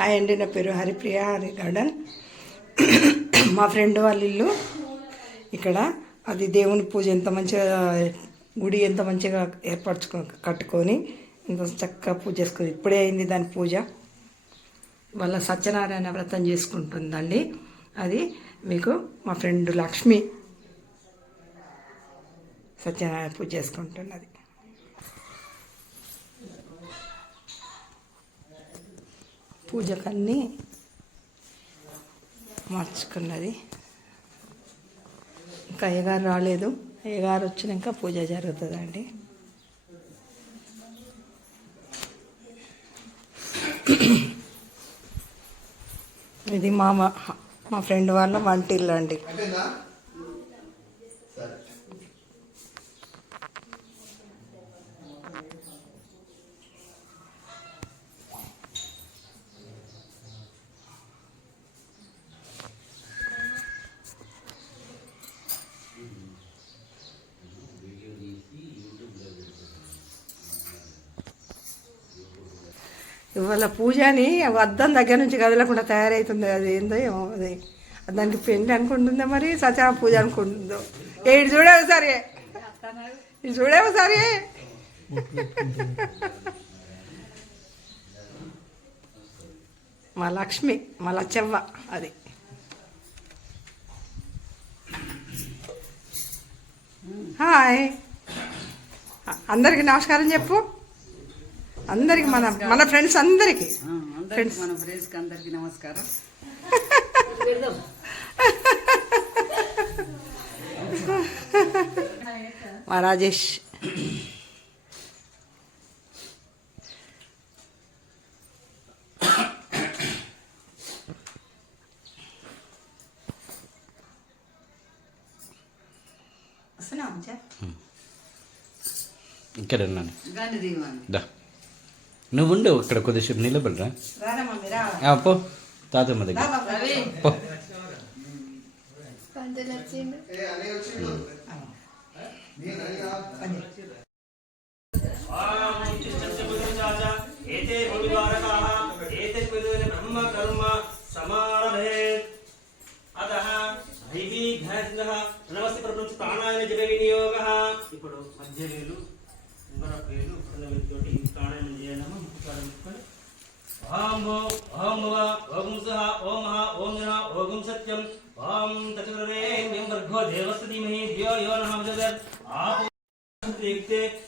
Hi అండి, నా పేరు హరిప్రియ గార్డెన్. మా ఫ్రెండ్ వాళ్ళ ఇల్లు ఇక్కడ. అది దేవుని పూజ ఎంత మంచిగా, గుడి ఎంత మంచిగా కట్టుకొని ఇంత చక్కగా పూజ చేసుకుని ఇప్పుడే అయింది దాని పూజ. వాళ్ళ సత్యనారాయణ వ్రతం చేసుకుంటుందండి. అది మీకు మా ఫ్రెండ్ లక్ష్మి సత్యనారాయణ పూజ చేసుకుంటున్నది. పూజకన్నీ మార్చుకున్నది. ఇంకా అయ్యగారు రాలేదు. అయ్యగారు వచ్చినాక పూజ జరుగుతుందండి. ఇది మా ఫ్రెండ్ వాళ్ళ వంటిల్లు అండి. ఇవాళ పూజని అద్దం దగ్గర నుంచి కదలకుండా తయారవుతుంది. అది ఏందో ఏమో, అది దానికి పెళ్ళి అనుకుంటుందో మరి సత్యనారాయణ పూజ అనుకుంటుందో. ఇటు చూడేవు సరే, ఇటు చూడేవు సరే. మా లక్ష్మి, మా లచ్చవ్వ. అది హాయ్ అందరికీ నమస్కారం చెప్పు. అందరికి మన ఫ్రెండ్స్ అందరికి మన ఫ్రెండ్స్కి అందరికి నమస్కారం. మా రాజేష్. ఇక్కడ నువ్వు ఉండు ఇక్కడ కొద్దిసేపు నిలబడరా. పో తాతమ్మ దగ్గర పో. ఇప్పుడు మధ్య వేలు ఉంగర పేరు తోటి ప్రాణాయామం చేయడము. ఓం ఓం భవ ఓం సహ ఓం మహ ఓం జన ఓం సత్యం ఓం తచతుర్వేద్యం వర్గో దేవస్య ధీమహి ధియో యో నః ప్రచోదయాత్. ఆపే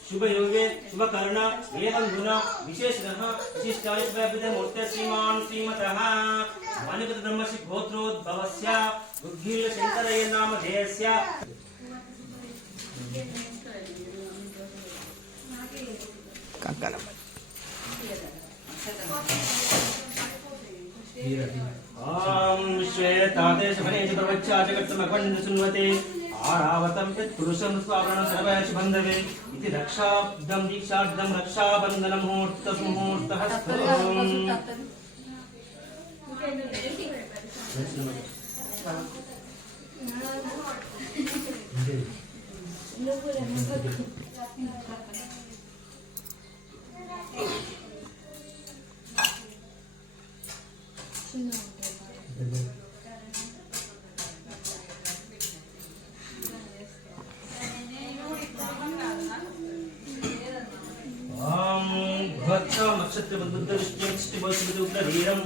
శుభయోగే శుభకర్ణ ఏవం గుణ విశేషణః విశిష్టాయ వ్యాపిత మూర్తి శ్రీమాన్ శ్రీమతః మణిపతి బ్రహ్మశ్రీ గోత్రోద్భవస్య ఉద్గీర్య శంకరయ్య నామధేయస్య కంకణం. ఓం శ్వేతాదేశ వనేజ ప్రవచ్చాచకర్తమగ్వన్నిన సున్వతే ఆరావతం యత్ పురుషం స్వావరణం సర్వయశ బంధవే ఇతి రక్షాబ్దం దీక్షాబ్దం రక్షాబంధన ముహూర్త ముహూర్తః స్థలం. నక్షత్రబుద్ధవిష్ణుష్టిభూషితుగ్రధీరం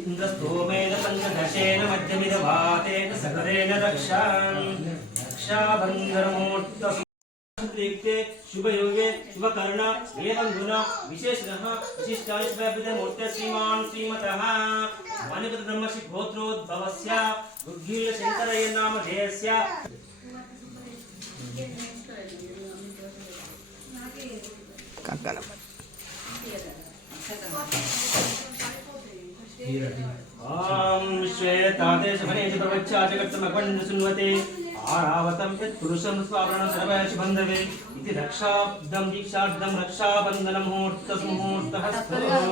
ఇంద్రస్తోమేన పంచదశేన మధ్యమిద వాతేన సకరేణ రక్షాబంధనమూర్త శుభయోగే శుభకర్ణ ఏవం గుణ విశేషణః విశిష్టాయ వ్యాపిత మూర్తి శ్రీమాన్ శ్రీమతః మణిపతి బ్రహ్మశ్రీ గోత్రోద్భవస్య ఉద్గీర్య శంకరయ్య నామధేయస్య కంకణం. ఓం శ్వేతాదేశ వనేజ ప్రవచ్చాచకర్తమగ్వన్నిన సున్వతే ఆరావతం యత్ పురుషం స్వావరణం సర్వయశ బంధవే ఇతి రక్షాబ్దం దీక్షాబ్దం రక్షాబంధన ముహూర్త ముహూర్తః స్థలం.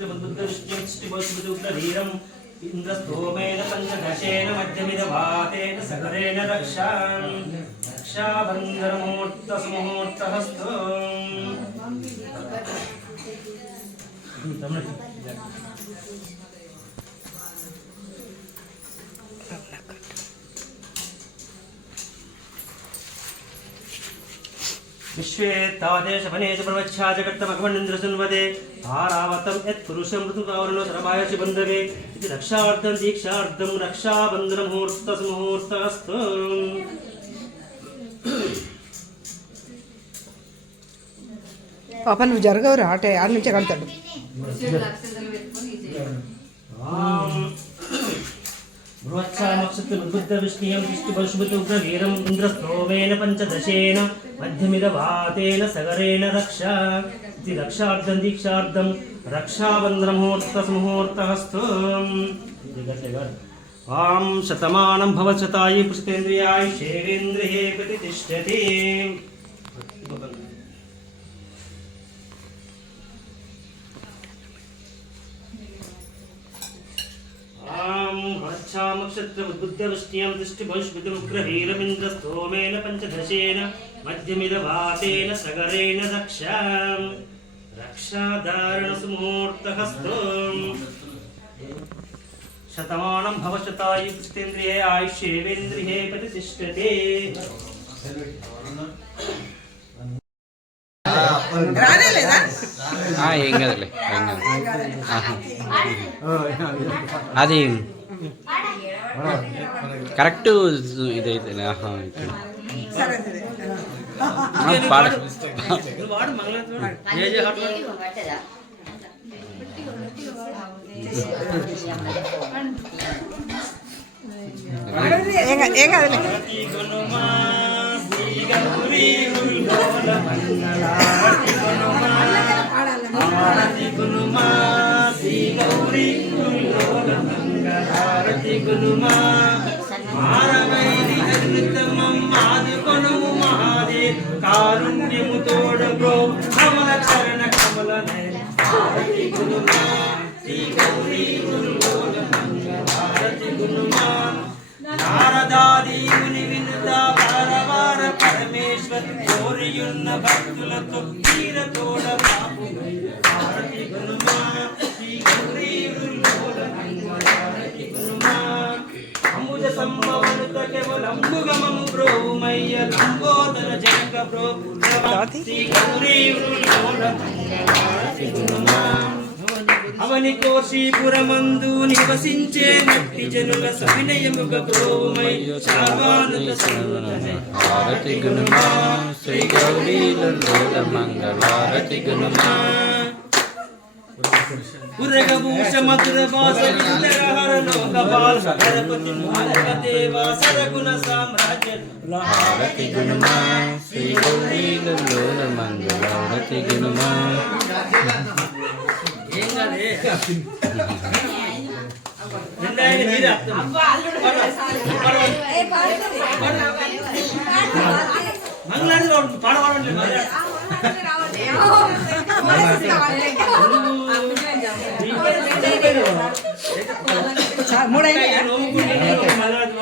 नक्षत्रबुद्धविष्णुं सृष्टिभूतुग्रवीरम् इन्द्रस्तोमेन पञ्चदशेन मध्यमिदभातेन सकरेण रक्षाबन्धनमुहूर्तसमुहूर्तहस्तो विश्वे तादेश वनेश प्रवच्छा जगत्तमघमण्डिन्द्रसंवदे आरावतं यत्पुरुषं ऋतुकावरणो सरभायसि बन्धवे इति रक्षार्थं दीक्षार्थं रक्षाबन्धनमुहूर्तसमुहूर्तस्तु పాప నువ్వు జరగవురా ఆట ఆడ నుంచే కడతాడు. बृहच्छामक्षत्रबुद्धविष्णुं दृष्टिपशुभुग्रवीरम् इन्द्रस्तोमेन पञ्चदशेन मध्यमिदभातेन सगरेण रक्षा इति रक्षार्थं दीक्षार्थं रक्षाबन्धनमुहूर्तसमुहूर्तहस्तु आं शतमानं भवशतायु पुष्पेन्द्रियायुषेवेन्द्रिये प्रतिष्ठति क्षत्रबुद्धविष्णुं दृष्टिभविष्णुग्रवीरमिन्द्रस्तोमेन पञ्चदशेन मध्यमिदभातेन सगरेण रक्षाधारणसमुहूर्तहस्तो शतमानं भवशतायु पुष्पेन्द्रिये आयुष्येवेन्द्रिये प्रतिष्ठते ఏం కదలే ఏం కాదు. అది కరెక్ట్ ఇదైతే పాడ ఏం కాదులే. आरती गुनुमा श्री गौरी आरती गुनुमा मारवैरि अमृतमं आदिकोनुमु महादेव कारुण्यमु तोड ब्रो कमल चरण कमल नयन आरती गुनुमा श्री गौरी आरती गुनुमा नारदादि मुनि विनुता परवार परमेश्वर కోరియున్న భక్తులకు తీర తోడ బాపు ఆరతి గునుమా శ్రీ గౌరీ ఆరతి గునుమా అముజ సంభవనుత కేవలంబుగమము బ్రోమయ్య లంబోదర జనక బ్రో శ్రీ గౌరీ ఆరతి గునుమా అవని కోశీపురమందు నివసించే నట్టి జనుల సవినయముగ బ్రోమై శావానుత సర్వతనే ఆరతి గుణమా శ్రీ గౌరీ లంబోద మంగళారతి గుణమా ఉరగభూష మధుర భాష ఇంద్రహర లోకపాల గణపతి మూలక దేవా సరగుణ సామ్రాజ్య ఆరతి గుణమా శ్రీ గౌరీ లంబోద మంగళారతి గుణమా మంగళారతి పాడవాలండి మూడైనా మంగళారతి